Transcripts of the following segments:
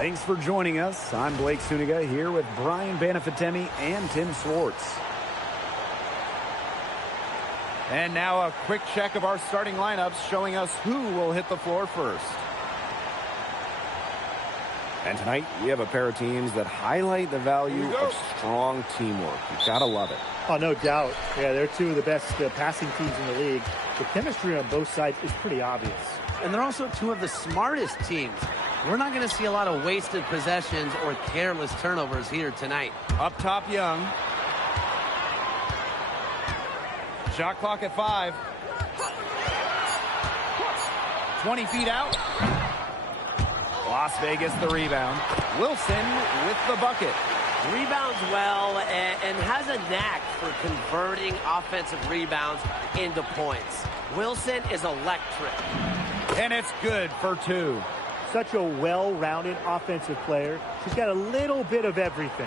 Thanks for joining us. I'm Blake Suniga here with Brian Banafitemi and Tim Swartz. And now a quick check of our starting lineups showing us who will hit the floor first. And tonight we have a pair of teams that highlight the value of strong teamwork. You've got to love it. Oh, no doubt. Yeah, they're two of the best passing teams in the league. The chemistry on both sides is pretty obvious. And they're also two of the smartest teams. We're not going to see a lot of wasted possessions or careless turnovers here tonight. Up top, Young. Shot clock at 5. 20 feet out. Las Vegas the rebound. Wilson with the bucket. Rebounds well and has a knack for converting offensive rebounds into points. Wilson is electric. And it's good for 2. Such a well-rounded offensive player. She's got a little bit of everything.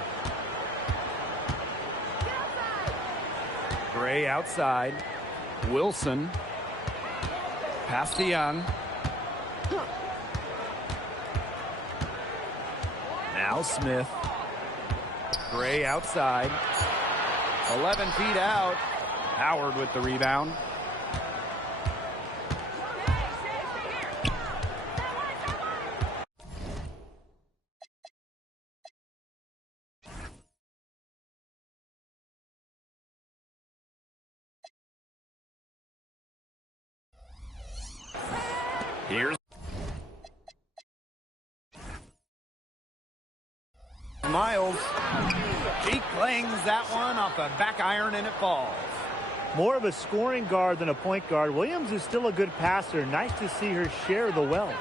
Gray outside. Wilson. Pass to Young. Now Smith. Gray outside. 11 feet out. Howard with the rebound. Here's Miles. She clings that one off the back iron and it falls. More of a scoring guard than a point guard. Williams is still a good passer. Nice to see her share the wealth.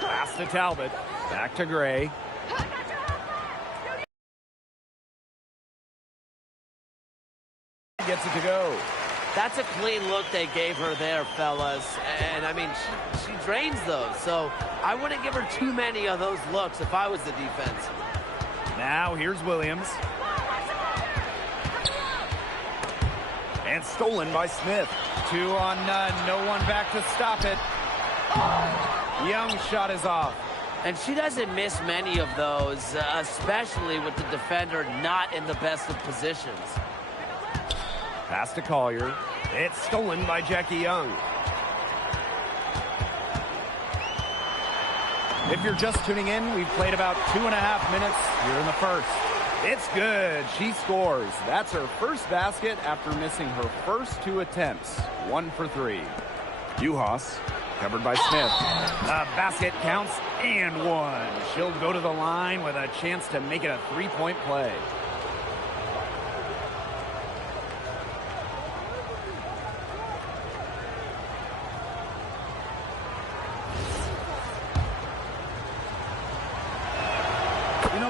Pass to Talbot. Back to Gray. Gets it to go. That's a clean look they gave her there, fellas. And, I mean, she drains those. So I wouldn't give her too many of those looks if I was the defense. Now here's Williams. And stolen by Smith. 2 on none. No one back to stop it. Young's shot is off. And she doesn't miss many of those, especially with the defender not in the best of positions. Pass to Collier. It's stolen by Jackie Young. If you're just tuning in, we've played about 2.5 minutes here in the first. It's good. She scores. That's her first basket after missing her first 2 attempts. 1 for 3. Uhas covered by Smith. The basket counts and 1. She'll go to the line with a chance to make it a 3-point play.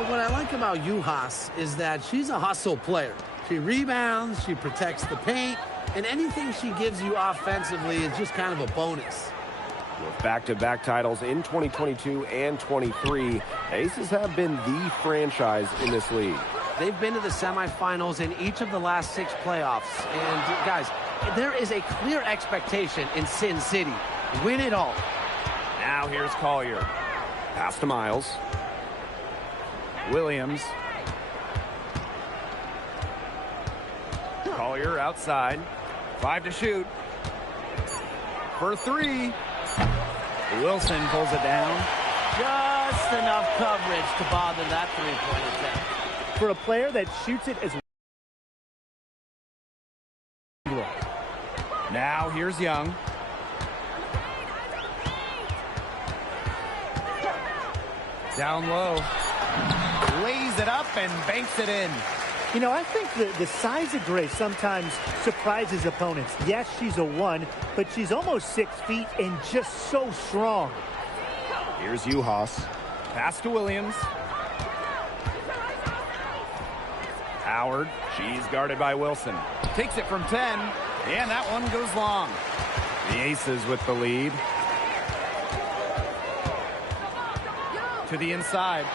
What I like about Uhas is that she's a hustle player. She rebounds, she protects the paint, and anything she gives you offensively is just kind of a bonus. With back-to-back titles in 2022 and 23, Aces have been the franchise in this league. They've been to the semifinals in each of the last 6 playoffs. And, guys, there is a clear expectation in Sin City. Win it all. Now here's Collier. Pass to Miles. Williams. Collier outside. 5 to shoot. For 3. Wilson pulls it down. Just enough coverage to bother that 3-point attempt. For a player that shoots it as well. Now here's Young. Down low. Lays it up and banks it in. You know, I think the size of Gray sometimes surprises opponents. Yes, she's a 1, but she's almost 6 feet and just so strong. Here's Uhas. Pass to Williams. Howard. She's guarded by Wilson. Takes it from 10, and that one goes long. The Aces with the lead. To the inside.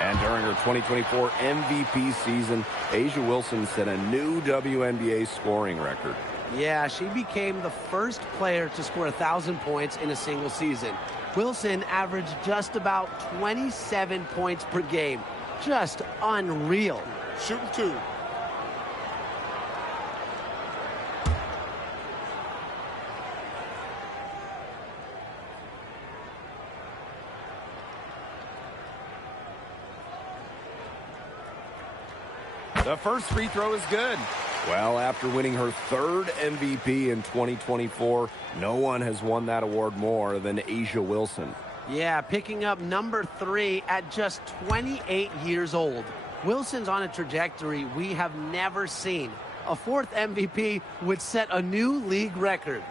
And during her 2024 MVP season, A'ja Wilson set a new WNBA scoring record. Yeah, she became the first player to score 1,000 points in a single season. Wilson averaged just about 27 points per game. Just unreal. Shooting 2. The first free throw is good. Well, after winning her 3rd MVP in 2024, no one has won that award more than A'ja Wilson. Yeah, picking up number 3 at just 28 years old. Wilson's on a trajectory we have never seen. A 4th MVP would set a new league record.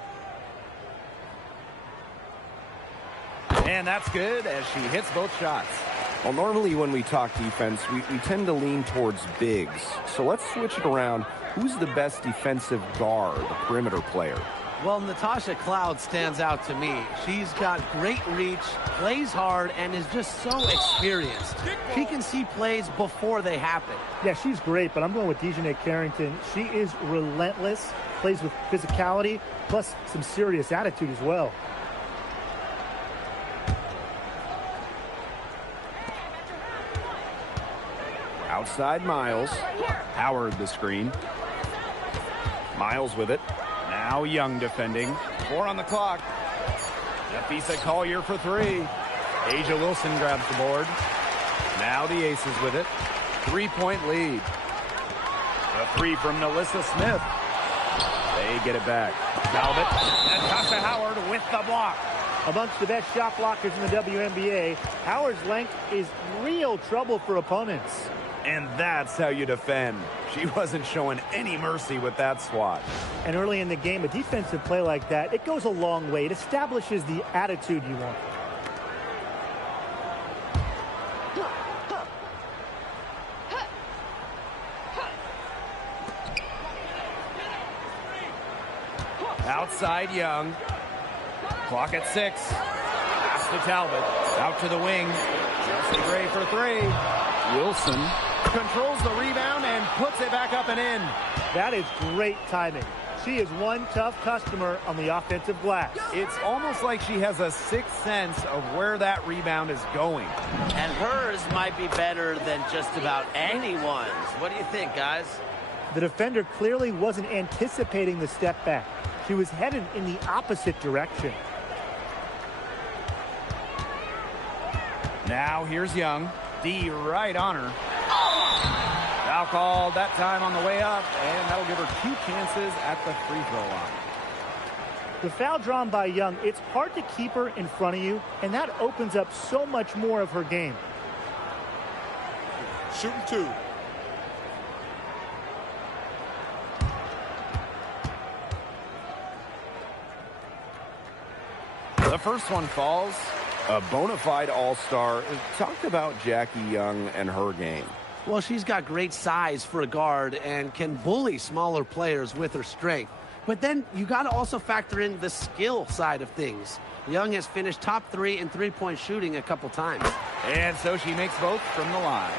And that's good as she hits both shots. Well, normally when we talk defense, we tend to lean towards bigs. So let's switch it around. Who's the best defensive guard, the perimeter player? Well, Natasha Cloud stands out to me. She's got great reach, plays hard, and is just so experienced. She can see plays before they happen. Yeah, she's great, but I'm going with Dejanay Carrington. She is relentless, plays with physicality, plus some serious attitude as well. Outside Miles. Howard the screen. Miles with it. Now Young defending. 4 on the clock. Nafisa Collier for 3. A'ja Wilson grabs the board. Now the Aces with it. 3-point lead. The 3 from Nalissa Smith. They get it back. Talbot. Natasha Howard with the block. Amongst the best shot blockers in the WNBA, Howard's length is real trouble for opponents. And that's how you defend. She wasn't showing any mercy with that swat. And early in the game, a defensive play like that, it goes a long way. It establishes the attitude you want. Outside Young. Clock at 6. Pass to Talbot. Out to the wing. Chelsea Gray for 3. Wilson controls the rebound and puts it back up and in. That is great timing. She is one tough customer on the offensive glass. It's almost like she has a sixth sense of where that rebound is going. And hers might be better than just about anyone's. What do you think, guys? The defender clearly wasn't anticipating the step back. She was headed in the opposite direction. Now here's Young. D right on her. Foul called that time on the way up, and that'll give her 2 chances at the free throw line. The foul drawn by Young, it's hard to keep her in front of you, and that opens up so much more of her game. Shooting 2. The first one falls. A bona fide all-star. Talk about Jackie Young and her game. Well, she's got great size for a guard and can bully smaller players with her strength. But then you got to also factor in the skill side of things. Young has finished top 3 in three-point shooting a couple times. And so she makes both from the line.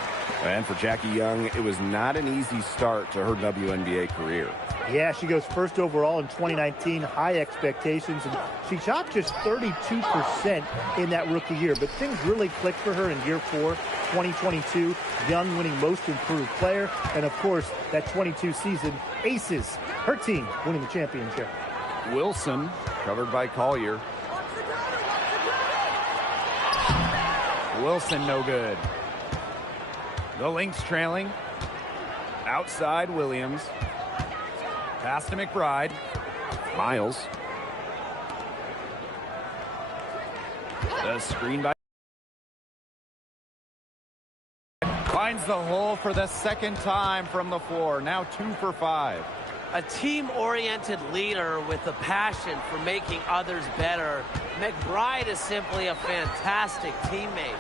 And for Jackie Young, it was not an easy start to her WNBA career. Yeah, she goes first overall in 2019, high expectations, and she shot just 32% in that rookie year. But things really clicked for her in year 4, 2022. Young winning most improved player, and of course, that 22 season, Aces, her team winning the championship. Wilson, covered by Collier. Wilson, no good. The Lynx trailing. Outside Williams. Pass to McBride. Miles. The screen by. Finds the hole for the second time from the floor. Now 2 for 5. A team-oriented leader with a passion for making others better. McBride is simply a fantastic teammate.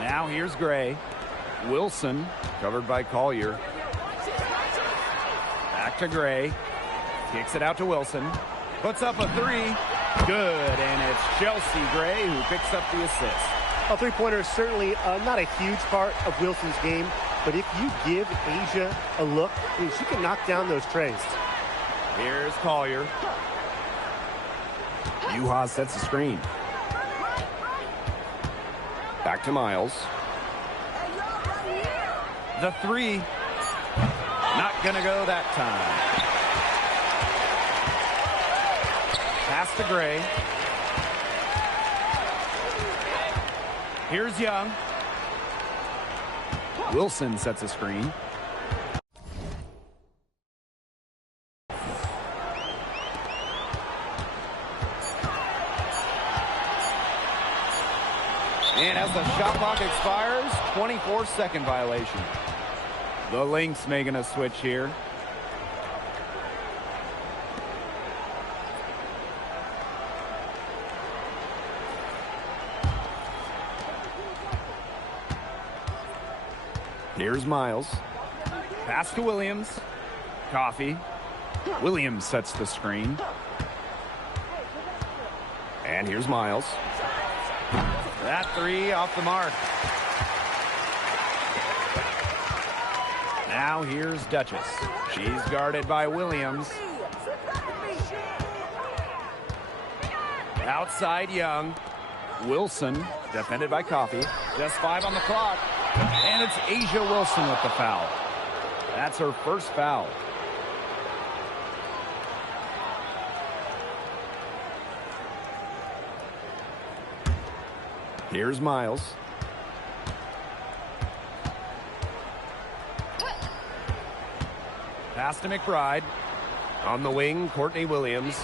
Now here's Gray. Wilson, covered by Collier. Back to Gray. Kicks it out to Wilson. Puts up a 3. Good, and it's Chelsea Gray who picks up the assist. A three-pointer is certainly not a huge part of Wilson's game, but if you give A'ja a look, she can knock down those trays. Here's Collier. Yuha sets the screen. Back to Miles. The three. Not going to go that time. Pass to Gray. Here's Young. Wilson sets a screen. And as the shot clock expires, 24-second violation. The Lynx making a switch here. Here's Miles. Pass to Williams. Coffee. Williams sets the screen. And here's Miles. That three off the mark. Now here's Duchess. She's guarded by Williams. Outside Young. Wilson defended by Coffee. Just 5 on the clock. And it's Asia Wilson with the foul. That's her first foul. Here's Miles. Pass to McBride. On the wing, Courtney Williams.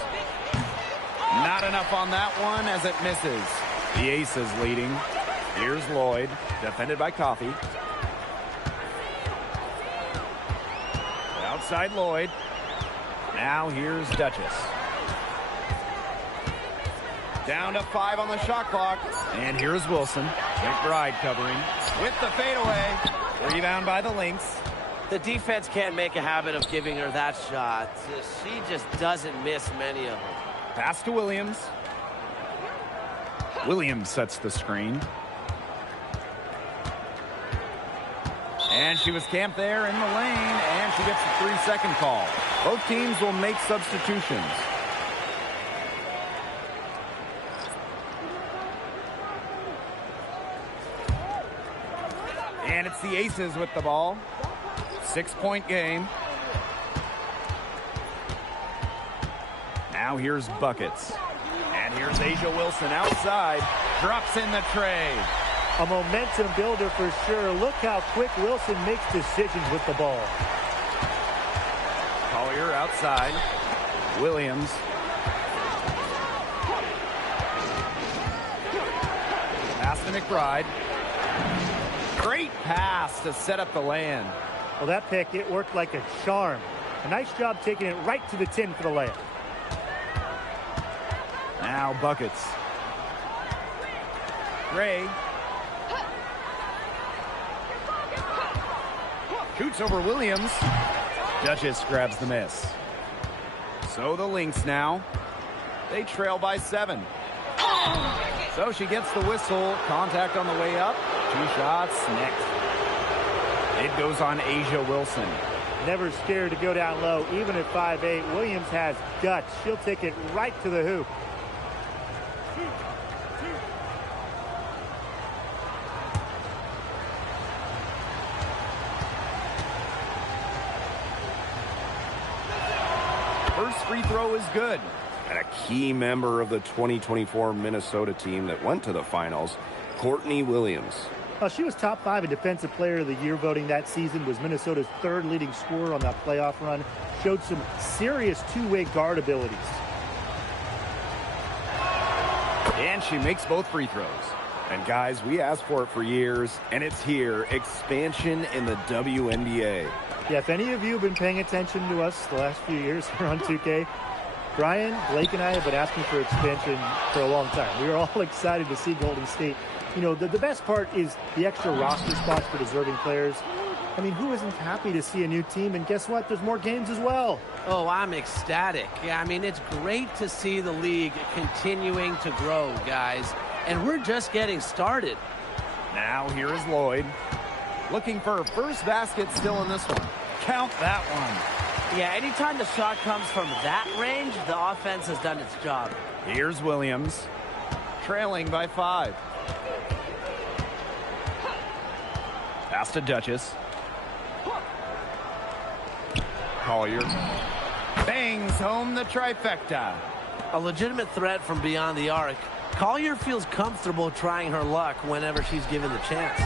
Not enough on that one as it misses. The Aces leading. Here's Lloyd, defended by Coffee. Outside Lloyd. Now here's Duchess. Down to 5 on the shot clock. And here's Wilson. McBride covering with the fadeaway. Rebound by the Lynx. The defense can't make a habit of giving her that shot. She just doesn't miss many of them. Pass to Williams. Williams sets the screen. And she was camped there in the lane, and she gets a 3-second call. Both teams will make substitutions. And it's the Aces with the ball. 6-point game. Now here's buckets. And here's Asia Wilson outside. Drops in the tray. A momentum builder for sure. Look how quick Wilson makes decisions with the ball. Collier outside. Williams. Pass to McBride. Great pass to set up the land. Well, that pick, it worked like a charm. A nice job taking it right to the tin for the layup. Now buckets. Gray. Shoots over Williams. Duchess grabs the miss. So the Lynx now. They trail by 7. So she gets the whistle. Contact on the way up. 2 shots next. It goes on Asia Wilson. Never scared to go down low, even at 5'8". Williams has guts. She'll take it right to the hoop. First free throw is good. And a key member of the 2024 Minnesota team that went to the finals, Courtney Williams. Well, she was top 5 in Defensive Player of the Year voting that season, was Minnesota's 3rd leading scorer on that playoff run, showed some serious two-way guard abilities. And she makes both free throws. And guys, we asked for it for years, and it's here. Expansion in the WNBA. Yeah, if any of you have been paying attention to us the last few years here on 2K, Brian, Blake, and I have been asking for expansion for a long time. We are all excited to see Golden State. You know, the best part is the extra roster spots for deserving players. I mean, who isn't happy to see a new team? And guess what? There's more games as well. Oh, I'm ecstatic. Yeah, I mean, it's great to see the league continuing to grow, guys. And we're just getting started. Now here is Lloyd. Looking for her first basket still in this one. Count that one. Yeah, anytime the shot comes from that range, the offense has done its job. Here's Williams. Trailing by 5. Pass to Duchess. Collier bangs home the trifecta. A legitimate threat from beyond the arc. Collier feels comfortable trying her luck whenever she's given the chance.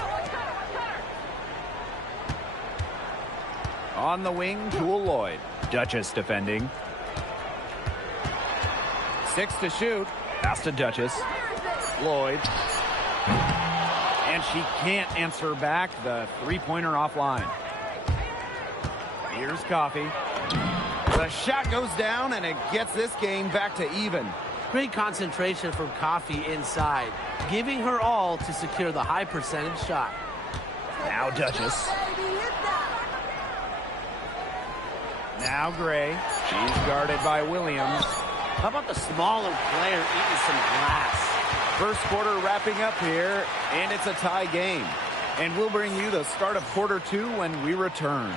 On the wing, Jewel Lloyd. Duchess defending. 6 to shoot. Pass to Duchess. Lloyd. And she can't answer back. The three-pointer offline. Here's Coffee. The shot goes down, and it gets this game back to even. Great concentration from Coffee inside, giving her all to secure the high percentage shot. Now Duchess. Now Gray. She's guarded by Williams. How about the smaller player eating some glass? First quarter wrapping up here, and it's a tie game. And we'll bring you the start of quarter 2 when we return.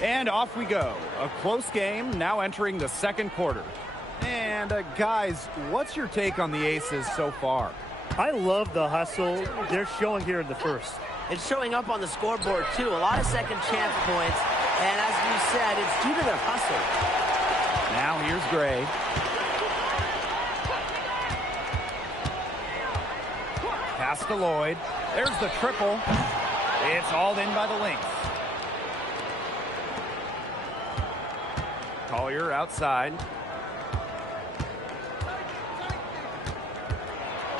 And off we go. A close game now entering the second quarter. And guys, what's your take on the Aces so far? I love the hustle they're showing here in the first. It's showing up on the scoreboard, too. A lot of second chance points. And as you said, it's due to their hustle. Now here's Gray. Pass to Lloyd. There's the triple. It's hauled in by the Lynx. Collier outside.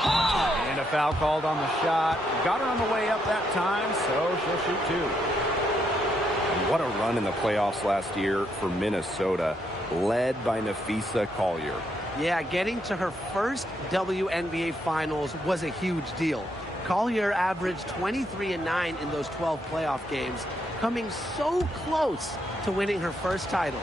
And a foul called on the shot. Got her on the way up that time, so she'll shoot 2. And what a run in the playoffs last year for Minnesota, led by Nafisa Collier. Yeah, getting to her first WNBA Finals was a huge deal. Collier averaged 23-9 in those 12 playoff games, coming so close to winning her first title.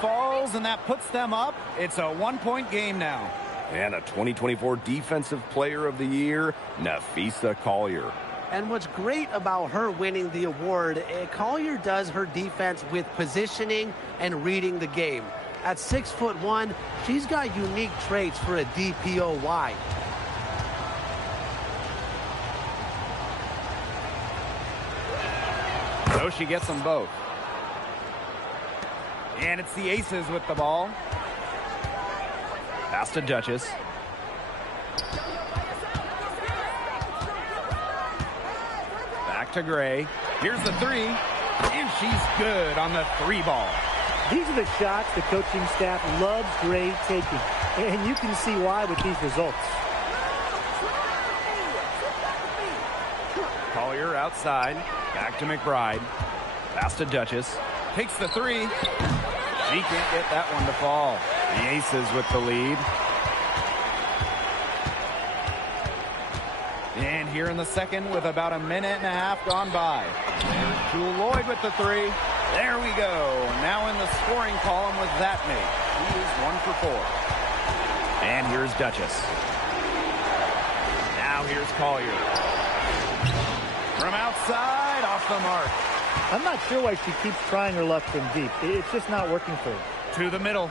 Falls, and that puts them up. It's a 1-point game now. And a 2024 Defensive Player of the Year, Nafisa Collier. And what's great about her winning the award, Collier does her defense with positioning and reading the game. At 6'1", she's got unique traits for a DPOY. So she gets them both. And it's the Aces with the ball. Pass to Duchess. Back to Gray. Here's the 3. And she's good on the 3 ball. These are the shots the coaching staff loves Gray taking. And you can see why with these results. Collier outside. Back to McBride. Pass to Duchess. Takes the 3. She can't get that one to fall. The Aces with the lead. And here in the second with about a minute and a half gone by. There's Jewel Lloyd with the 3. There we go. Now in the scoring column with that mate. He is 1 for 4. And here's Duchess. Now here's Collier. From outside, off the mark. I'm not sure why she keeps trying her luck from deep. It's just not working for her. To the middle.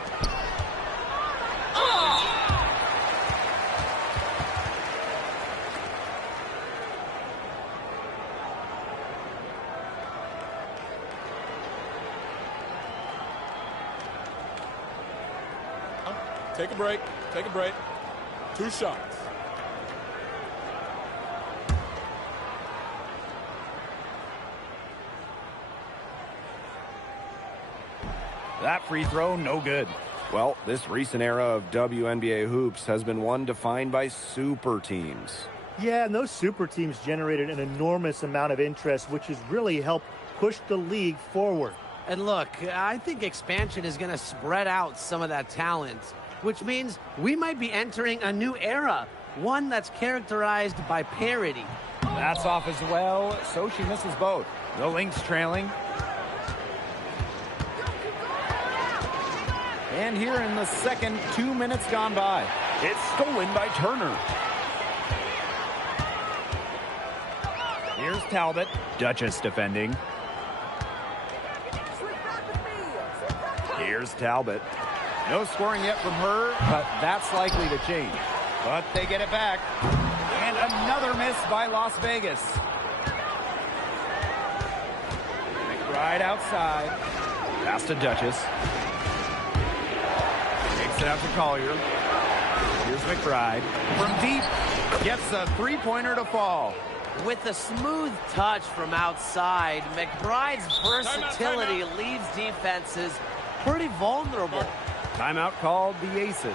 Take a break. Take a break. 2 shots. That free throw, no good. Well, this recent era of WNBA hoops has been one defined by super teams. Yeah, and those super teams generated an enormous amount of interest, which has really helped push the league forward. And look, I think expansion is going to spread out some of that talent, which means we might be entering a new era, one that's characterized by parity. That's off as well, so she misses both. The Lynx trailing. And here in the second, 2 minutes gone by. It's stolen by Turner. Here's Talbot. Duchess defending. Here's Talbot. No scoring yet from her, but that's likely to change. But they get it back. And another miss by Las Vegas. McBride outside. Pass to Duchess. Takes it out to Collier. Here's McBride. From deep, gets a three-pointer to fall. With a smooth touch from outside, McBride's versatility Timeout. leaves defenses pretty vulnerable. Timeout called the Aces.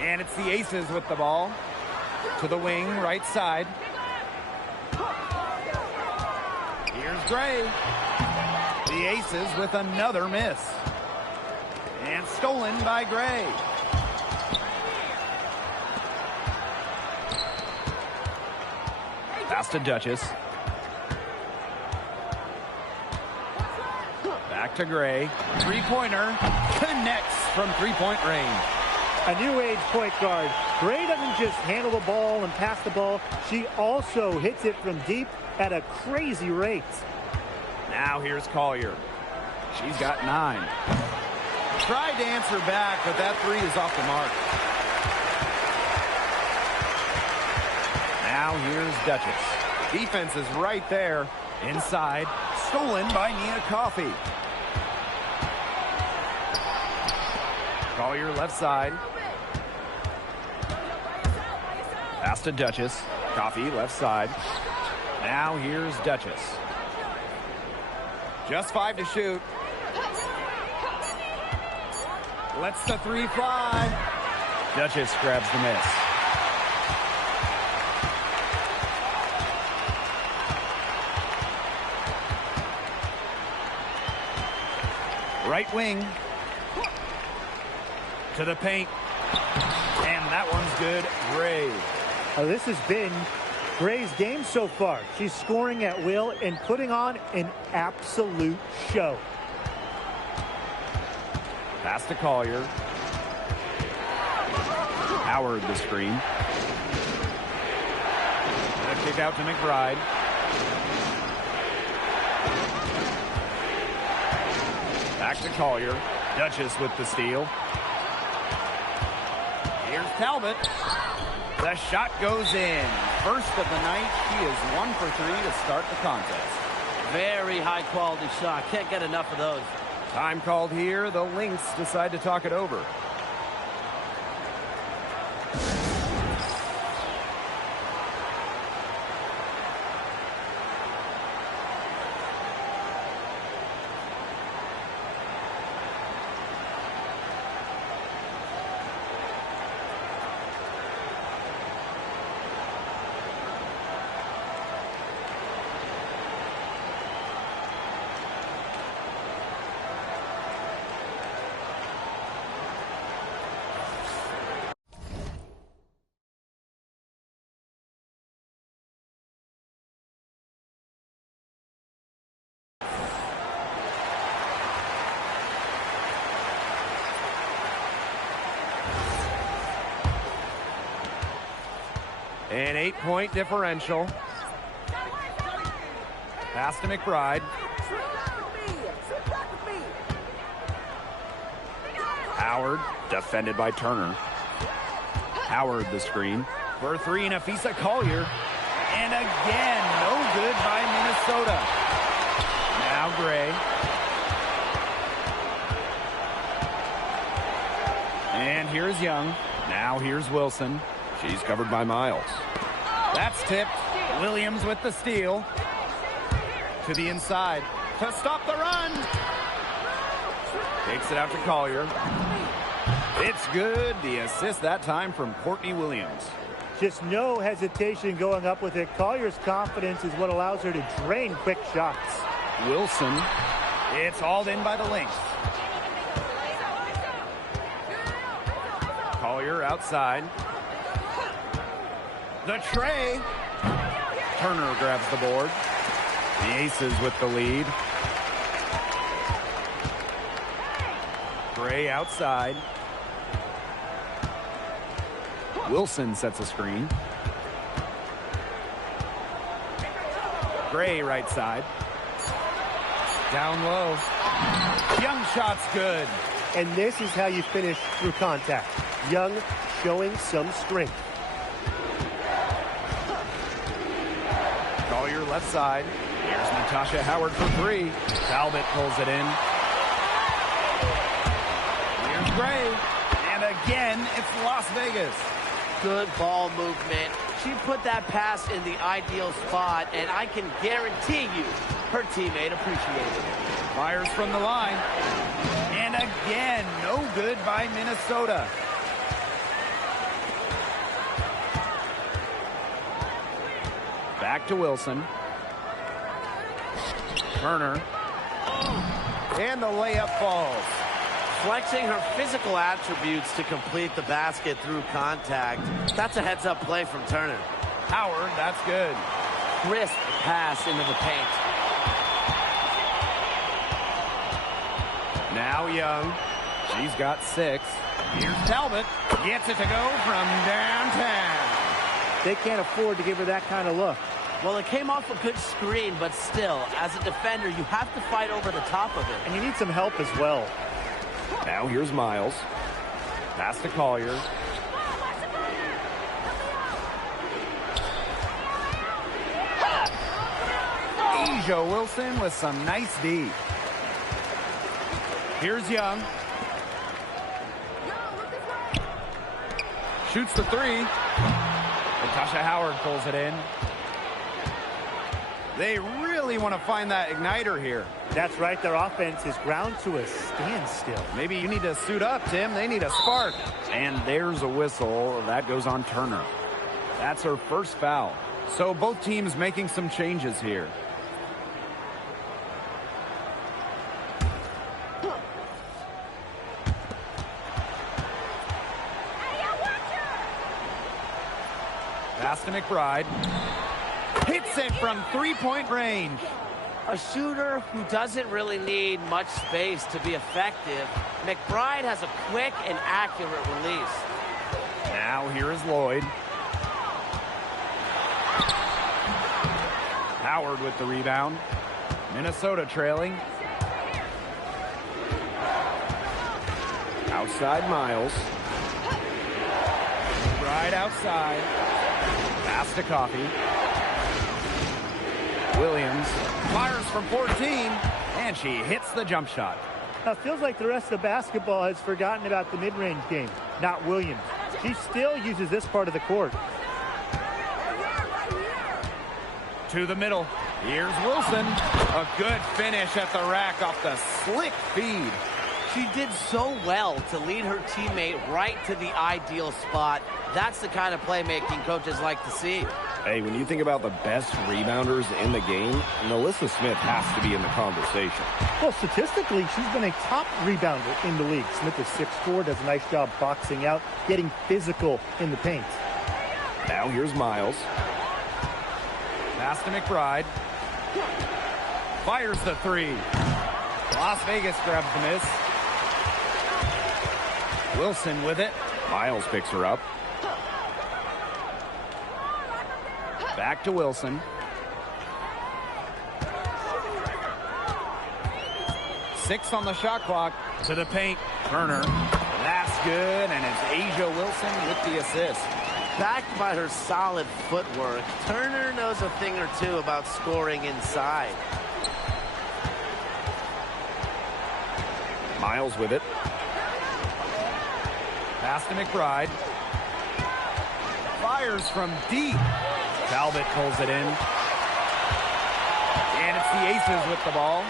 And it's the Aces with the ball. To the wing, right side. Here's Gray. The Aces with another miss. And stolen by Gray. Pass to Duchess. Back to Gray. Three-pointer. Connects from three-point range. A new age point guard. Gray doesn't just handle the ball and pass the ball. She also hits it from deep at a crazy rate. Now here's Collier. She's got 9. Tried to answer back, but that three is off the mark. Now here's Duchess. Defense is right there. Inside. Stolen by Nia Coffey. Collier left side. Pass to Duchess. Coffey left side. Now here's Duchess. Just 5 to shoot. Lets the three fly. Duchess grabs the miss. Right wing. To the paint. And that one's good. Gray. This has been Gray's game so far. She's scoring at will and putting on an absolute show. Pass to Collier. Howard the screen. And a kick out to McBride. Back to Collier. Duchess with the steal. Here's Talbot. The shot goes in. First of the night. She is 1 for 3 to start the contest. Very high quality shot. Can't get enough of those. Time called here. The Lynx decide to talk it over. An 8-point differential. Pass to McBride. Howard, defended by Turner. Howard the screen. For three, Nafisa Collier. And again, no good by Minnesota. Now Gray. And here's Young. Now here's Wilson. She's covered by Miles. That's tipped. Williams with the steal. To the inside. To stop the run. Takes it out to Collier. It's good. The assist that time from Courtney Williams. Just no hesitation going up with it. Collier's confidence is what allows her to drain quick shots. Wilson. It's hauled in by the Lynx. Collier outside. The tray. Turner grabs the board. The Aces with the lead. Gray outside. Wilson sets a screen. Gray right side. Down low. Young shot's good. And this is how you finish through contact. Young showing some strength. Collier left side. Here's Natasha Howard for three. Talbot pulls it in. Here's Gray. And again, it's Las Vegas. Good ball movement. She put that pass in the ideal spot, and I can guarantee you her teammate appreciated it. Fires from the line. And again, no good by Minnesota. Back to Wilson. Turner. And the layup falls. Flexing her physical attributes to complete the basket through contact. That's a heads-up play from Turner. Howard, that's good. Crisp pass into the paint. Now Young. She's got 6. Here's Talbot. Gets it to go from downtown. They can't afford to give her that kind of look. Well, it came off a good screen, but still, as a defender, you have to fight over the top of it. And you need some help as well. Now here's Miles. Pass to Collier. Asia Wilson with some nice D. Here's Young. Shoots the three. Natasha Howard pulls it in. They really want to find that igniter here. That's right. Their offense is ground to a standstill. Maybe you need to suit up, Tim. They need a spark. And there's a whistle. That goes on Turner. That's her first foul. So both teams making some changes here. Pass to McBride. Hits it from three-point range. A shooter who doesn't really need much space to be effective. McBride has a quick and accurate release. Now here is Lloyd. Howard with the rebound. Minnesota trailing. Outside Miles. Right outside. Pass to Coffey. Williams fires from 14, and she hits the jump shot. Now, it feels like the rest of basketball has forgotten about the mid-range game, not Williams. She still uses this part of the court. To the middle. Here's Wilson. A good finish at the rack off the slick feed. She did so well to lead her teammate right to the ideal spot. That's the kind of playmaking coaches like to see. Hey, when you think about the best rebounders in the game, Melissa Smith has to be in the conversation. Well, statistically, she's been a top rebounder in the league. Smith is 6'4", does a nice job boxing out, getting physical in the paint. Now here's Miles. Pass to McBride. Fires the three. Las Vegas grabs the miss. Wilson with it. Miles picks her up. Back to Wilson. 6 on the shot clock. To the paint. Turner. That's good, and it's Asia Wilson with the assist. Backed by her solid footwork, Turner knows a thing or two about scoring inside. Miles with it. Pass to McBride. Fires from deep. Talbot pulls it in. And it's the Aces with the ball.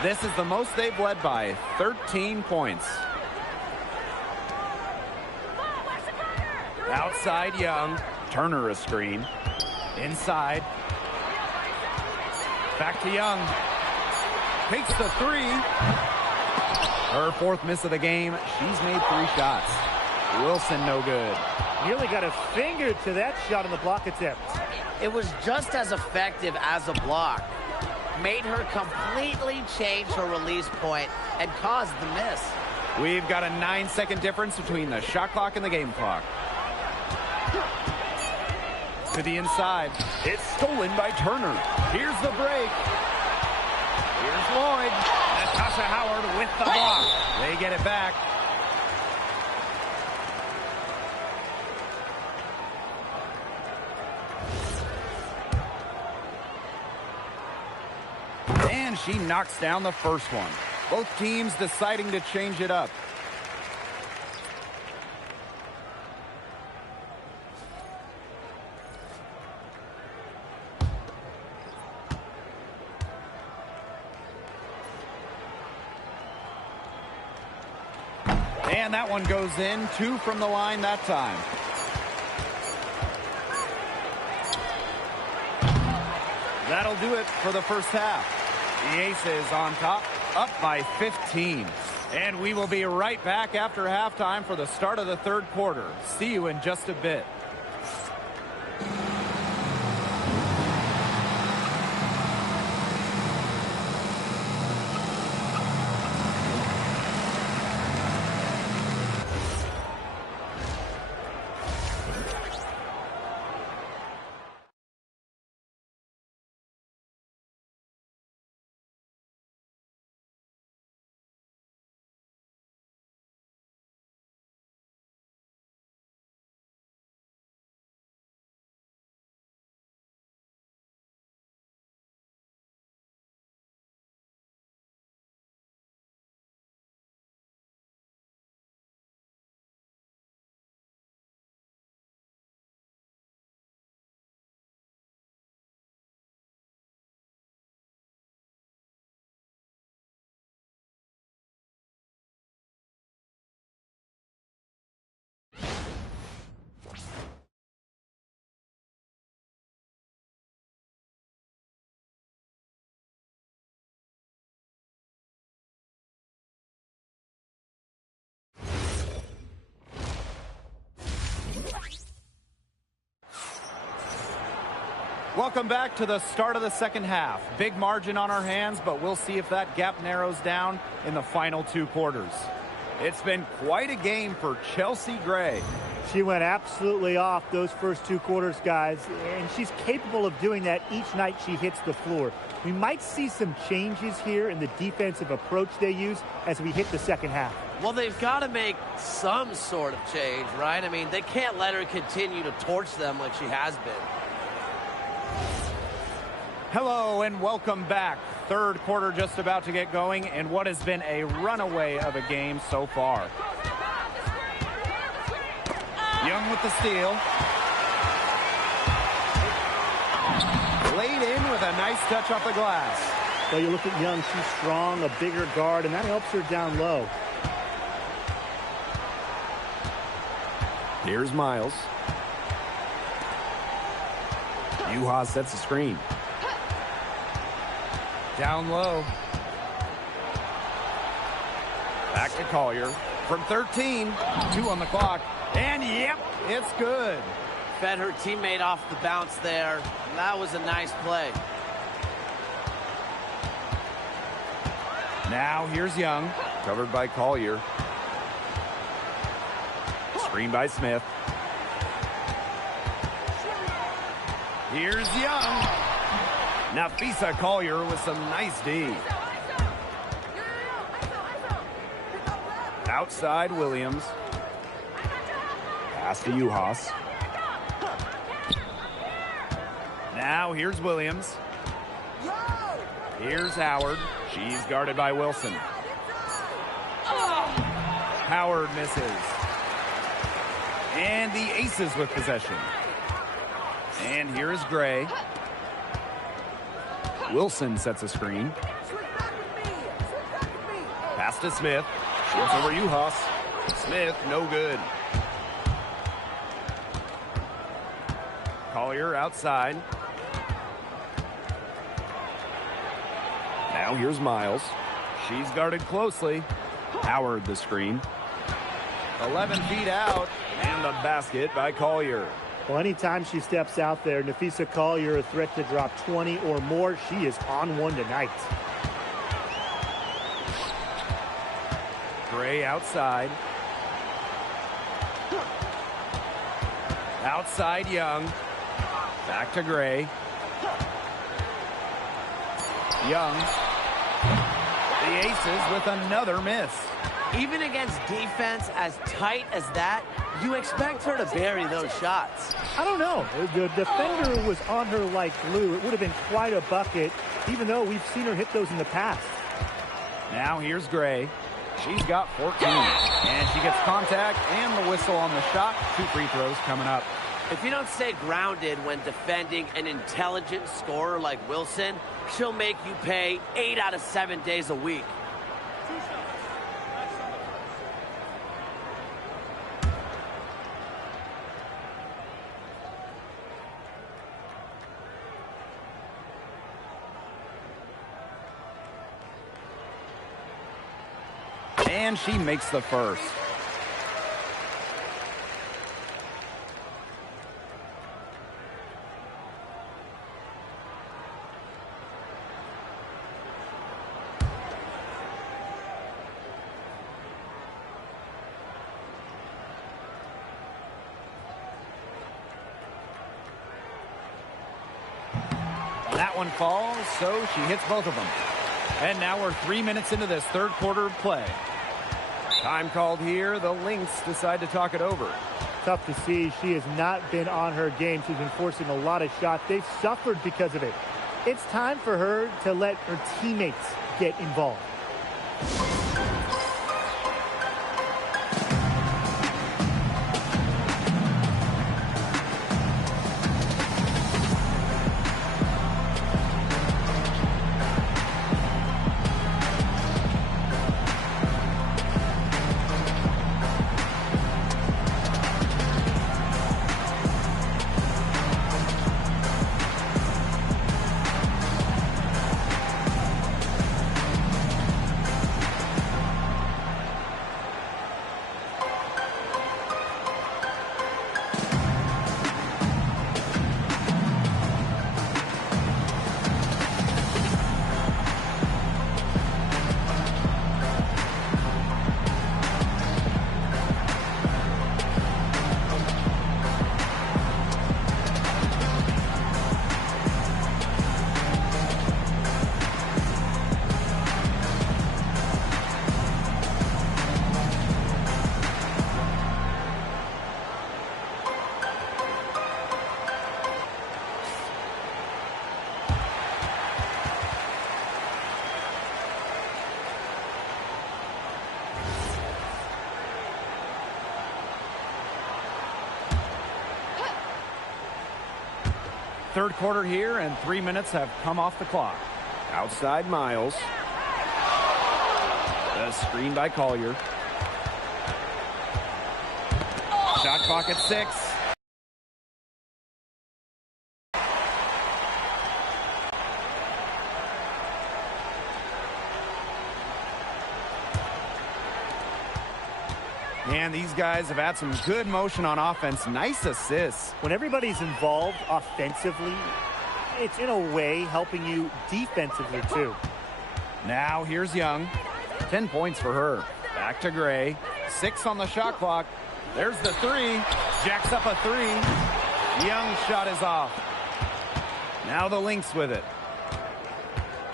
This is the most they've led by, 13 points. Outside Young. Turner a screen. Inside. Back to Young. Takes the 3. Her 4th miss of the game. She's made 3 shots. Wilson no good. Nearly got a finger to that shot on the block attempt. It was just as effective as a block. Made her completely change her release point and caused the miss. We've got a 9-second difference between the shot clock and the game clock. To the inside. It's stolen by Turner. Here's the break. Here's Lloyd. Natasha Howard with the block. They get it back. And she knocks down the first one. Both teams deciding to change it up. And that one goes in. 2 from the line that time. That'll do it for the first half. The Aces on top, up by 15. And we will be right back after halftime for the start of the 3rd quarter. See you in just a bit. Welcome back to the start of the second half. Big margin on our hands, but we'll see if that gap narrows down in the final 2 quarters. It's been quite a game for Chelsea Gray. She went absolutely off those first 2 quarters, guys, and she's capable of doing that each night she hits the floor. We might see some changes here in the defensive approach they use as we hit the second half. Well, they've got to make some sort of change, right? I mean, they can't let her continue to torch them like she has been. Hello and welcome back. 3rd quarter just about to get going in what has been a runaway of a game so far. Young with the steal. Laid in with a nice touch off the glass. Well, you look at Young, she's strong, a bigger guard, and that helps her down low. Here's Miles. Yuha sets a screen. Down low. Back to Collier. From 13, 2 on the clock. And yep, it's good. Fed her teammate off the bounce there. That was a nice play. Now here's Young. Covered by Collier. Screen by Smith. Here's Young. Nafisa Collier with some nice D. Outside Williams. Pass to Uhas. Now here's Williams. Here's Howard. She's guarded by Wilson. Howard misses. And the Aces with possession. And here is Gray. Wilson sets a screen. Pass to Smith. Shoots over Uhas. Smith, no good. Collier outside. Now here's Miles. She's guarded closely. Howard the screen. 11 feet out. And the basket by Collier. Well, anytime she steps out there, Nafisa Collier, a threat to drop 20 or more, she is on one tonight. Gray outside. Outside Young. Back to Gray. Young. The Aces with another miss. Even against defense as tight as that, you expect her to bury those shots. I don't know. The defender was on her like glue. It would have been quite a bucket, even though we've seen her hit those in the past. Now here's Gray. She's got 14. And she gets contact and the whistle on the shot. 2 free throws coming up. If you don't stay grounded when defending an intelligent scorer like Wilson, she'll make you pay 8 out of 7 days a week. And she makes the first. That one falls, so she hits both of them. And now we're 3 minutes into this third quarter of play. Time called here. The Lynx decide to talk it over. Tough to see. She has not been on her game. She's been forcing a lot of shots. They've suffered because of it. It's time for her to let her teammates get involved. Third quarter here, and 3 minutes have come off the clock. Outside Miles. The screen by Collier. Shot clock at 6. And these guys have had some good motion on offense. Nice assists. When everybody's involved offensively, it's in a way helping you defensively too. Now here's Young. 10 points for her. Back to Gray. 6 on the shot clock. There's the 3. Jacks up a 3. Young's shot is off. Now the Lynx with it.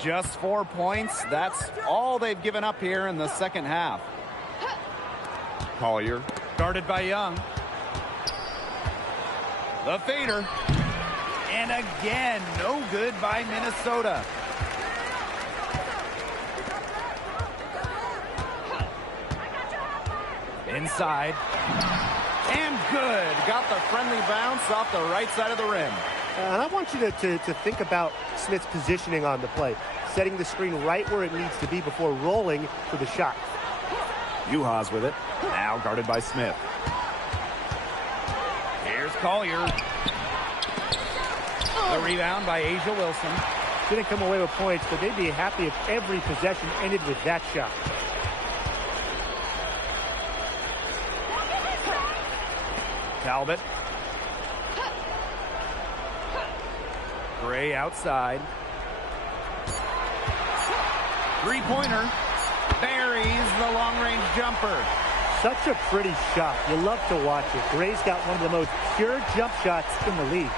Just 4 points. That's all they've given up here in the second half. Collier. Guarded by Young. The fader. And again, no good by Minnesota. Inside. And good. Got the friendly bounce off the right side of the rim. And I want you to think about Smith's positioning on the play. Setting the screen right where it needs to be before rolling for the shot. Juhas with it. Now guarded by Smith. Here's Collier. The rebound by Asia Wilson. Didn't come away with points, but they'd be happy if every possession ended with that shot. Talbot. Gray outside. Three-pointer. Buries the long-range jumper. Such a pretty shot. You love to watch it. Gray's got one of the most pure jump shots in the league.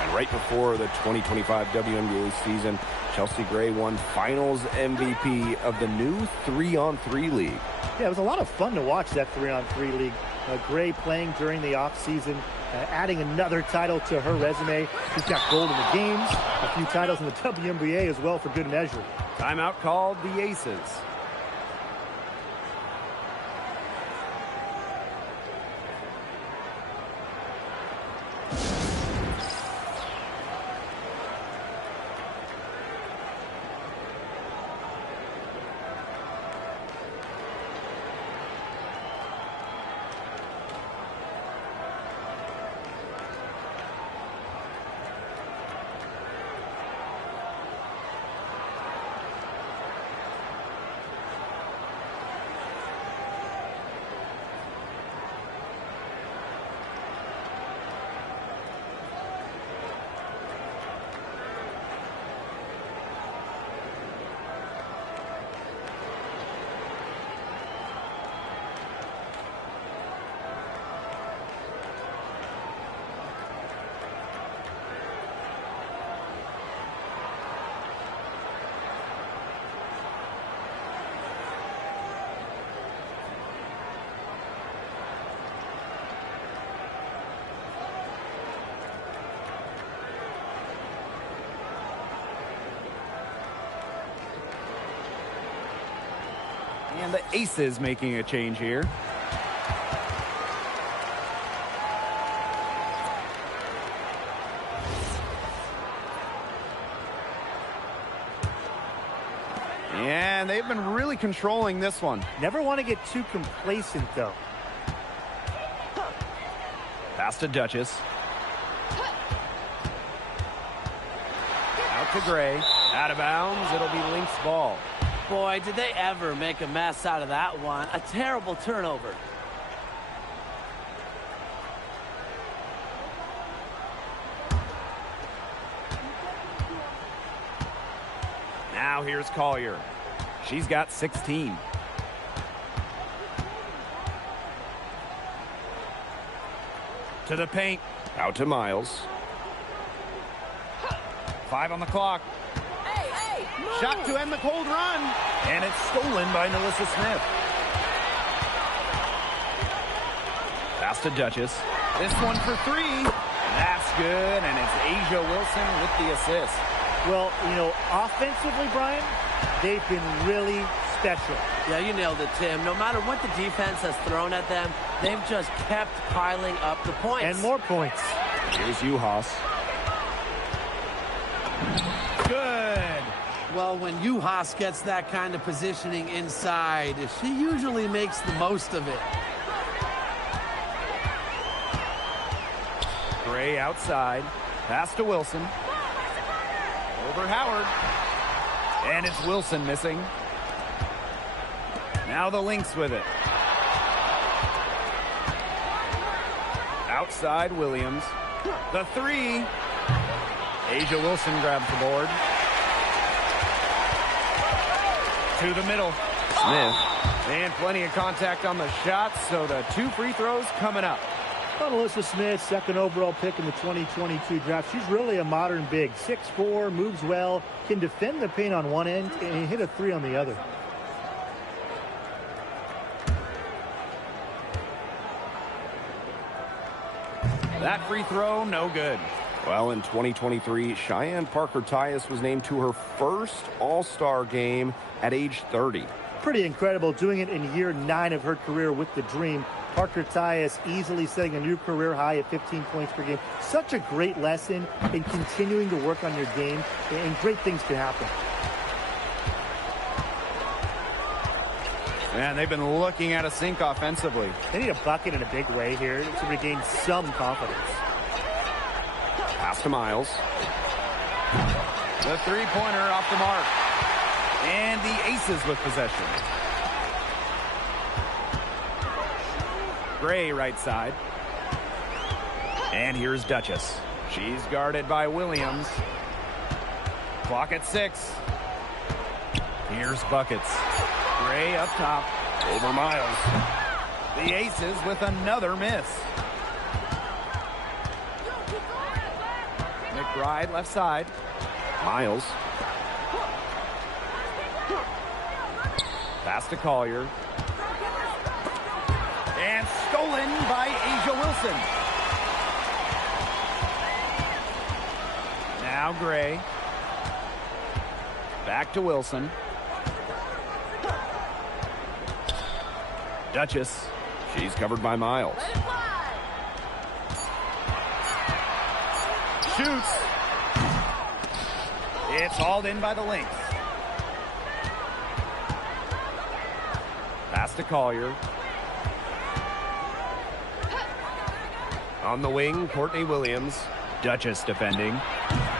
And right before the 2025 WNBA season, Chelsea Gray won Finals MVP of the new 3-on-3 league. Yeah, it was a lot of fun to watch that 3-on-3 league. Gray playing during the offseason, adding another title to her resume. She's got gold in the games, a few titles in the WNBA as well for good measure. Timeout called the Aces. And the Aces making a change here. And they've been really controlling this one. Never want to get too complacent, though. Pass to Duchess. Out to Gray. Out of bounds. It'll be Lynx ball. Boy, did they ever make a mess out of that one. A terrible turnover. Now here's Collier. She's got 16. To the paint. Out to Miles. 5 on the clock. Shot to end the cold run. And it's stolen by Melissa Smith. Pass to Duchess. This one for 3. That's good, and it's Asia Wilson with the assist. Well, you know, offensively, Brian, they've been really special. Yeah, you nailed it, Tim. No matter what the defense has thrown at them, they've just kept piling up the points. And more points. Here's Juhas. Good. Well, when Juhas gets that kind of positioning inside, she usually makes the most of it. Gray outside. Pass to Wilson. Over Howard. And it's Wilson missing. Now the Lynx with it. Outside Williams. The 3. Asia Wilson grabs the board. To the middle. Smith. And plenty of contact on the shot, so the 2 free throws coming up. Well, Alyssa Smith, second overall pick in the 2022 draft. She's really a modern big. 6'4", moves well, can defend the paint on one end, and hit a three on the other. That free throw, no good. Well, in 2023, Cheyenne Parker-Tyus was named to her first All-Star game at age 30. Pretty incredible, doing it in year 9 of her career with the Dream. Parker-Tyus easily setting a new career high at 15 points per game. Such a great lesson in continuing to work on your game, and great things can happen. Man, they've been looking at a sink offensively. They need a bucket in a big way here to regain some confidence. Pass to Miles. The three-pointer off the mark. And the Aces with possession. Gray right side. And here's Duchess. She's guarded by Williams. Clock at 6. Here's Buckets. Gray up top. Over Miles. The Aces with another miss. McBride left side. Miles. Pass to Collier. And stolen by Asia Wilson. Now Gray. Back to Wilson. Duchess. She's covered by Miles. Shoots. It's hauled in by the Lynx. Pass to Collier. On the wing, Courtney Williams. Duchess defending.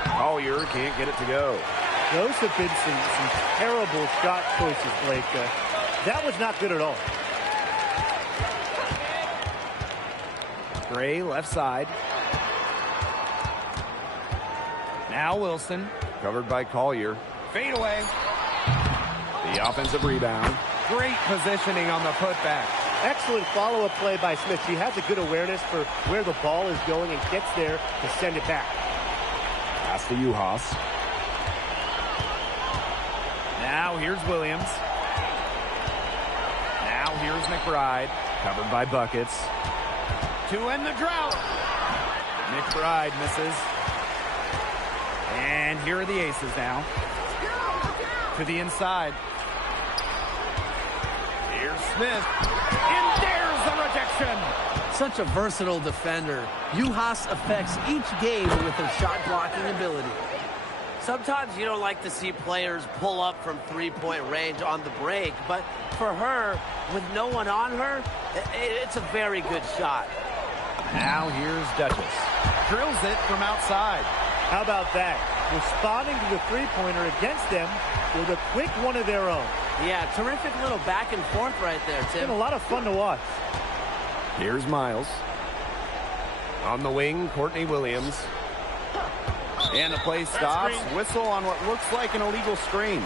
Collier can't get it to go. Those have been some terrible shot choices, Blake. That was not good at all. Gray left side. Now Wilson. Covered by Collier. Fade away. The offensive rebound. Great positioning on the putback. Excellent follow-up play by Smith. She has a good awareness for where the ball is going and gets there to send it back. Pass to Uhas. Now here's Williams. Now here's McBride. Covered by Buckets. To end the drought. McBride misses. And here are the Aces now. To the inside. Here's Smith. And there's the rejection. Such a versatile defender. Uhas affects each game with her shot blocking ability. Sometimes you don't like to see players pull up from three-point range on the break, but for her, with no one on her, it's a very good shot. Now here's Duchess. Drills it from outside. How about that? Responding to the three-pointer against them with a quick one of their own. Yeah, terrific little back and forth right there, It's Tim. been a lot of fun to watch. Here's Miles. On the wing, Courtney Williams. And the play stops. Whistle on what looks like an illegal screen.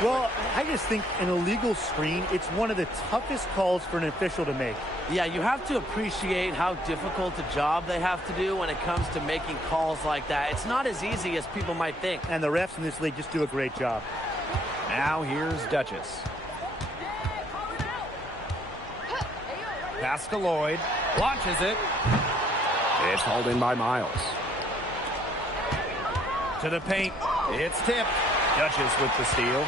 Well, I just think an illegal screen, it's one of the toughest calls for an official to make. Yeah, you have to appreciate how difficult a job they have to do when it comes to making calls like that. It's not as easy as people might think. And the refs in this league just do a great job. Now here's Duchess. Pass to Lloyd. Launches it. It's hauled in by Miles. To the paint. It's tipped. Duchess with the steal.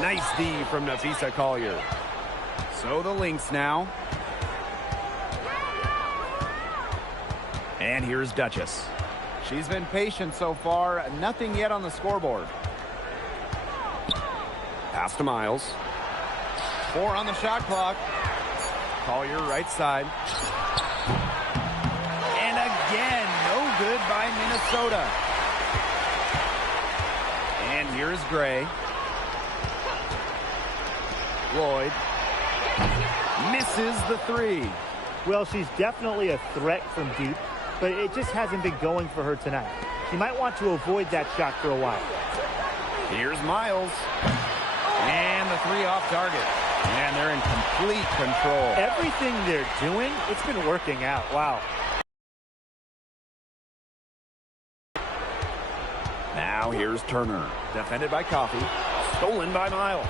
Nice D from Nafisa Collier. So the Lynx now. And here's Duchess. She's been patient so far. Nothing yet on the scoreboard. Pass to Miles. 4 on the shot clock. Collier right side. And again, no good by Minnesota. And here's Gray. Lloyd misses the 3. Well, she's definitely a threat from deep, but it just hasn't been going for her tonight. She might want to avoid that shot for a while. Here's Miles. And the three off target. And they're in complete control. Everything they're doing, it's been working out. Wow. Now here's Turner. Defended by Coffee. Stolen by Miles.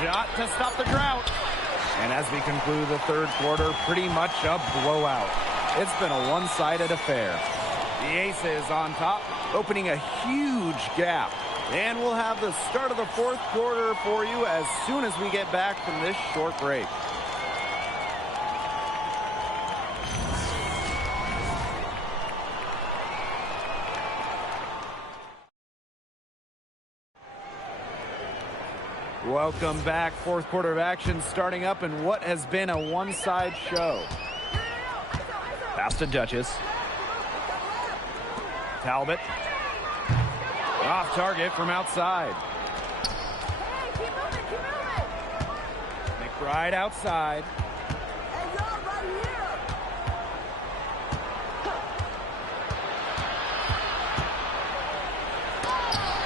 Shot to stop the drought. And as we conclude the third quarter, pretty much a blowout. It's been a one-sided affair. The Aces on top, opening a huge gap. And we'll have the start of the fourth quarter for you as soon as we get back from this short break. Welcome back. Fourth quarter of action starting up in what has been a one-side show. Pass to Duchess. Talbot. Off target from outside. McBride outside.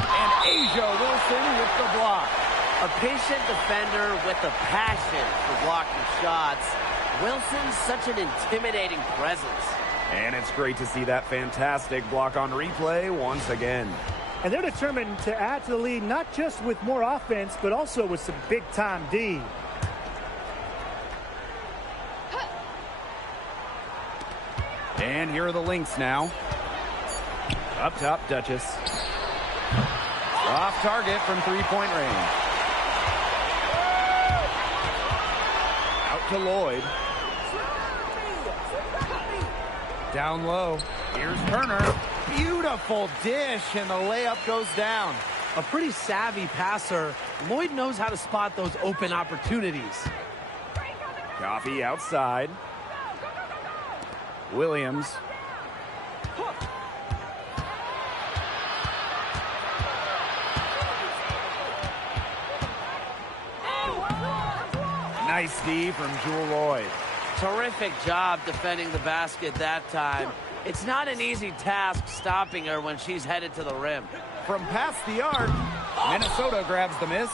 And Asia Wilson with the block. A patient defender with a passion for blocking shots. Wilson's such an intimidating presence. And it's great to see that fantastic block on replay once again. And they're determined to add to the lead, not just with more offense, but also with some big-time D. And here are the Lynx now. Up top, Duchess. Off target from three-point range. Out to Lloyd. Down low. Here's Turner. Beautiful dish, and the layup goes down. A pretty savvy passer. Lloyd knows how to spot those open opportunities. Coffee outside. Williams. Nice D from Jewel Lloyd. Terrific job defending the basket that time. It's not an easy task stopping her when she's headed to the rim. From past the arc, Minnesota grabs the miss.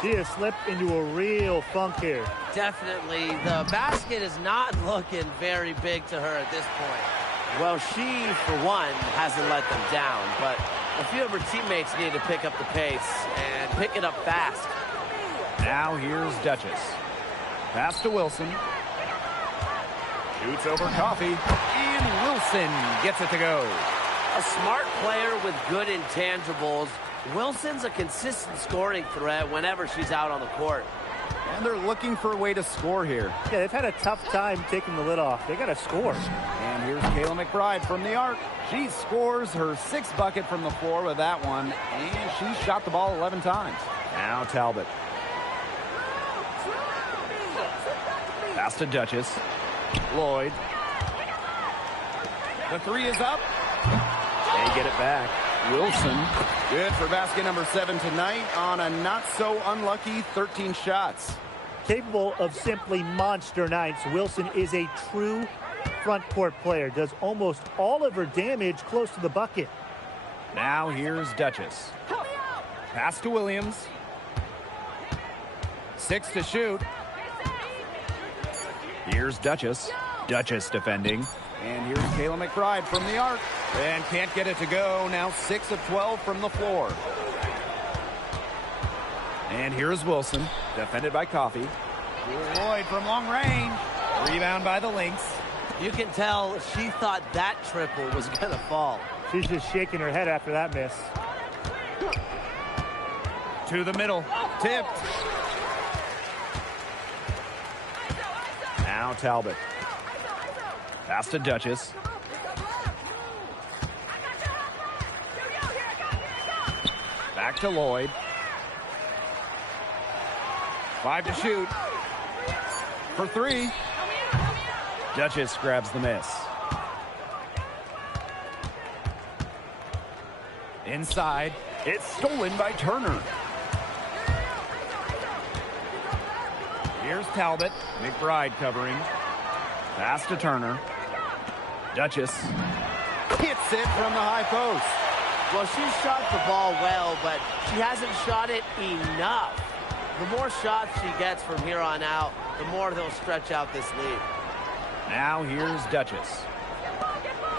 She has slipped into a real funk here. Definitely, the basket is not looking very big to her at this point. Well, she, for one, hasn't let them down, but a few of her teammates need to pick up the pace and pick it up fast. Now here's Duchess. Pass to Wilson. Shoots over Coffee, and Wilson gets it to go. A smart player with good intangibles. Wilson's a consistent scoring threat whenever she's out on the court. And they're looking for a way to score here. Yeah, they've had a tough time taking the lid off. They got to score. And here's Kayla McBride from the arc. She scores her sixth bucket from the floor with that one, and she shot the ball 11 times. Now Talbot. Pass to Duchess. Lloyd. The three is up. They get it back. Wilson, good for basket number 7 tonight on a not-so-unlucky 13 shots. Capable of simply monster nights, Wilson is a true front court player. Does almost all of her damage close to the bucket. Now here's Duchess. Pass to Williams. 6 to shoot. Here's Duchess. Duchess defending. And here's Kayla McBride from the arc. And can't get it to go. Now 6 of 12 from the floor. And here's Wilson. Defended by Coffee. Lloyd from long range. Rebound by the Lynx. You can tell she thought that triple was going to fall. She's just shaking her head after that miss. To the middle. Tipped. Now Talbot. Pass to Duchess. Back to Lloyd. 5 to shoot. For 3. Duchess grabs the miss. Inside. It's stolen by Turner. Here's Talbot. McBride covering. Pass to Turner. Duchess. Hits it from the high post. Well, she's shot the ball well, but she hasn't shot it enough. The more shots she gets from here on out, the more they'll stretch out this lead. Now here's Duchess.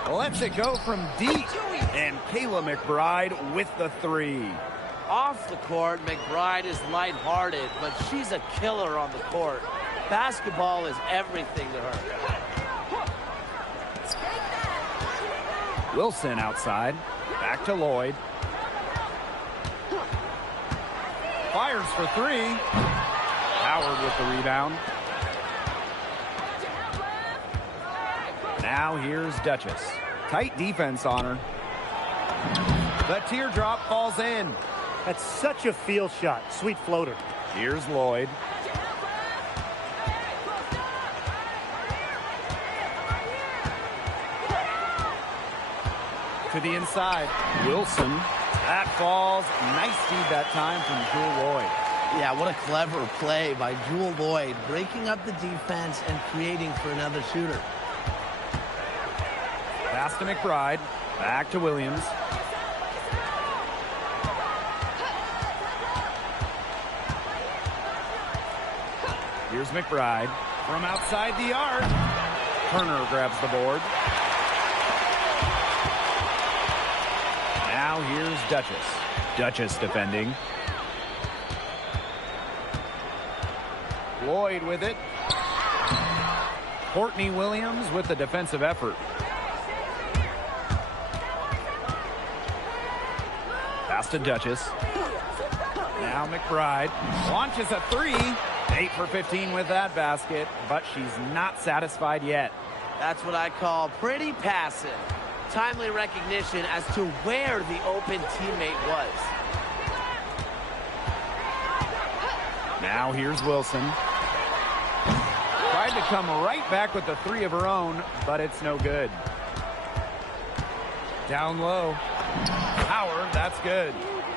Lets it go from deep. And Kayla McBride with the three. Off the court, McBride is lighthearted, but she's a killer on the court. Basketball is everything to her. Wilson outside. Back to Lloyd. Fires for three. Howard with the rebound. Now here's Duchess. Tight defense on her. The teardrop falls in. That's such a field shot. Sweet floater. Here's Lloyd. To the inside. Wilson. That falls. Nice feed that time from Jewel Lloyd. Yeah, what a clever play by Jewel Lloyd, breaking up the defense and creating for another shooter. Pass to McBride. Back to Williams. Here's McBride from outside the arc. Turner grabs the board. Now here's Duchess. Duchess defending. Lloyd with it. Courtney Williams with the defensive effort. Pass to Duchess. Now McBride launches a three. 8 for 15 with that basket, but she's not satisfied yet. That's what I call pretty passive. Timely recognition as to where the open teammate was. Now here's Wilson. Tried to come right back with the three of her own, but it's no good. Down low. Howard, that's good.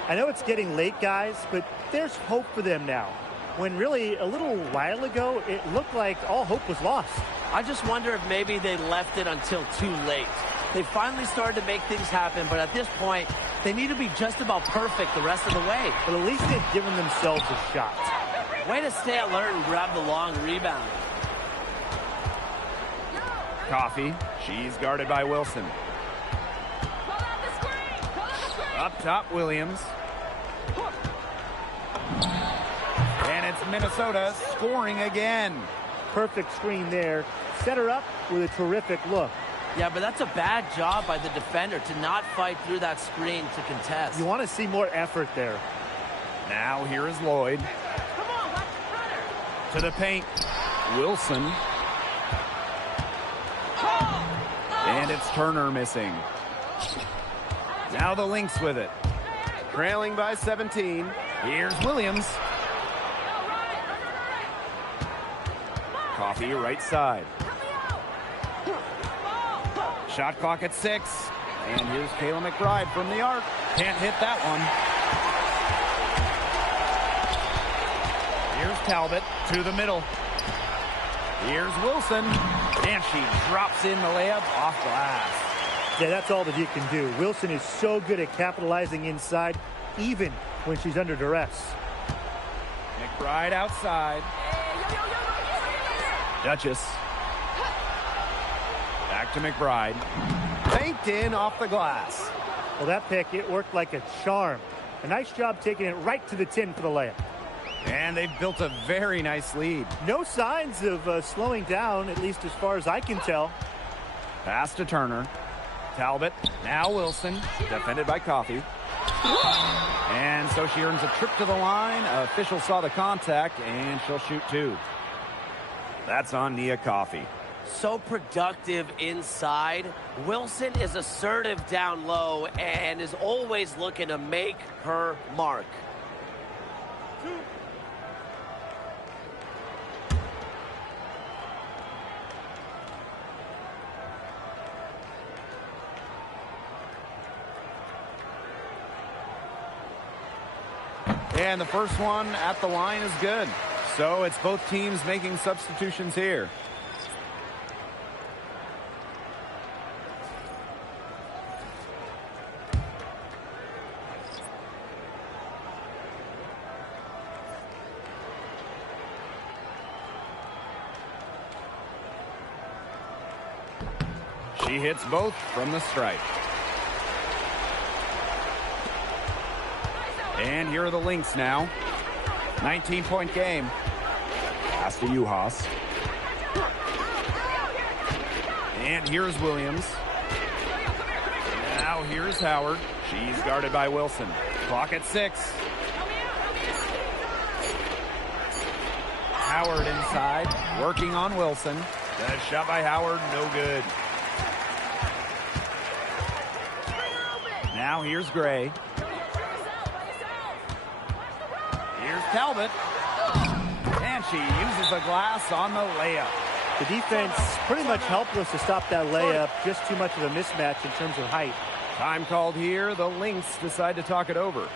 I know it's getting late, guys, but there's hope for them now. When really, a little while ago, it looked like all hope was lost. I just wonder if maybe they left it until too late. They finally started to make things happen, but at this point, they need to be just about perfect the rest of the way. But at least they've given themselves a shot. Way to stay alert and grab the long rebound. Coffee. She's guarded by Wilson. Up top, Williams. And it's Minnesota scoring again. Perfect screen there. Set her up with a terrific look. Yeah, but that's a bad job by the defender to not fight through that screen to contest. You want to see more effort there. Now here is Lloyd. To the paint. Wilson. And it's Turner missing. Now the Lynx with it. Trailing by 17. Here's Williams. Coffee right side. Shot clock at 6. And here's Kayla McBride from the arc. Can't hit that one. Here's Talbot to the middle. Here's Wilson. And she drops in the layup off glass. Yeah, that's all that you can do. Wilson is so good at capitalizing inside, even when she's under duress. McBride outside. Duchess. Back to McBride. Banked in off the glass. Well, that pick, it worked like a charm. A nice job taking it right to the tin for the layup. And they've built a very nice lead. No signs of slowing down, at least as far as I can tell. Pass to Turner. Talbot. Now Wilson. Defended by Coffee. And so she earns a trip to the line. Official saw the contact, and she'll shoot 2. That's on Nia Coffee. So productive inside. Wilson is assertive down low and is always looking to make her mark. And the first one at the line is good. So it's both teams making substitutions here. She hits both from the stripe. And here are the Lynx now. 19-point game. Pass to Uhas. And here's Williams. Now here's Howard. She's guarded by Wilson. Clock at 6. Howard inside, working on Wilson. The shot by Howard, no good. Now here's Gray. Here's Talbot. And she uses a glass on the layup. The defense pretty much helpless to stop that layup. Just too much of a mismatch in terms of height. Time called here. The Lynx decide to talk it over.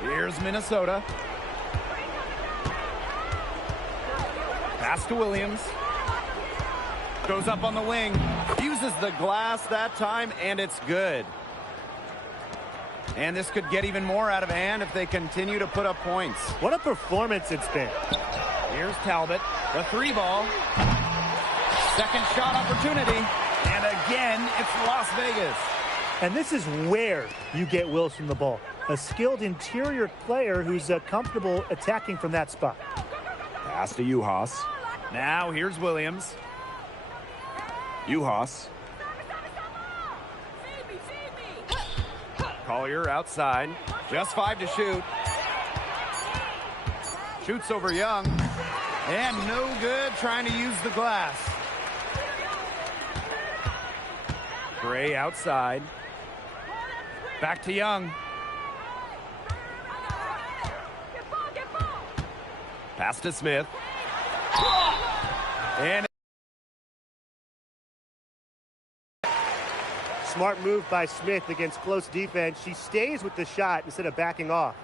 Here's Minnesota. Pass to Williams. Goes up on the wing. Uses the glass that time, and it's good. And this could get even more out of hand if they continue to put up points. What a performance it's been. Here's Talbot. The 3 ball. Second shot opportunity. And again, it's Las Vegas. And this is where you get Wilson the ball. A skilled interior player who's comfortable attacking from that spot. Pass to Uhas. Now here's Williams. Uhas. Collier outside. Just 5 to shoot. Shoots over Young. And no good trying to use the glass. Gray outside. Back to Young. Pass to Smith. And Smart move by Smith against close defense. She stays with the shot instead of backing off.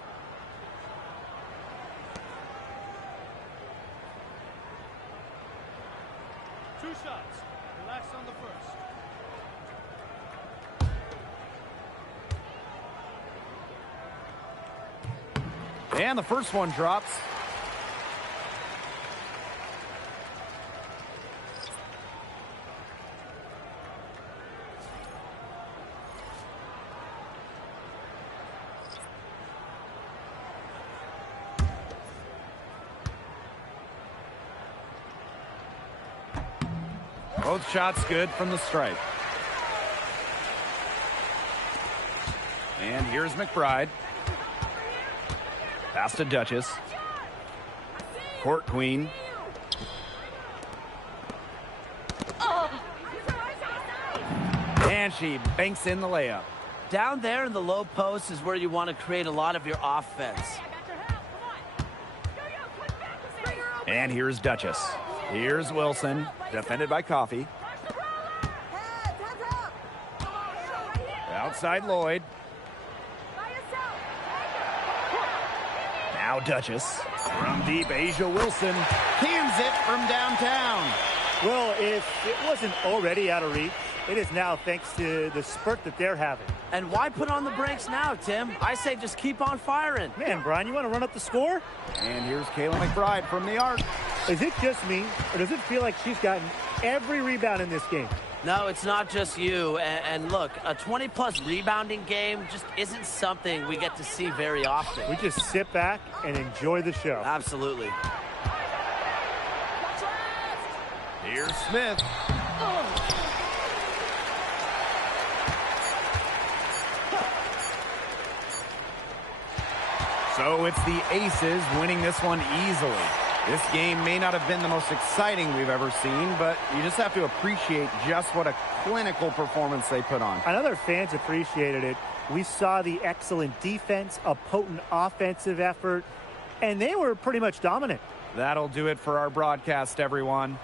Two shots. Relax on the first. And the first one drops. Both shots good from the stripe. And here's McBride. Pass to Duchess. Court Queen. And she banks in the layup. Down there in the low post is where you want to create a lot of your offense. And here's Duchess. Here's Wilson, defended by Coffey. Outside Lloyd. Now Duchess. From deep, Asia Wilson cans it from downtown. Well, if it wasn't already out of reach, It is now thanks to the spurt that they're having. And why put on the brakes now, Tim? I say just keep on firing. Man, Brian, you want to run up the score? And here's Kayla McBride from the arc. Is it just me, or does it feel like she's gotten every rebound in this game? No, it's not just you. And look, a 20-plus rebounding game just isn't something we get to see very often. We just sit back and enjoy the show. Absolutely. Here's Smith. So it's the Aces winning this one easily. This game may not have been the most exciting we've ever seen, but you just have to appreciate just what a clinical performance they put on. I know their fans appreciated it. We saw the excellent defense, a potent offensive effort, and they were pretty much dominant. That'll do it for our broadcast, everyone.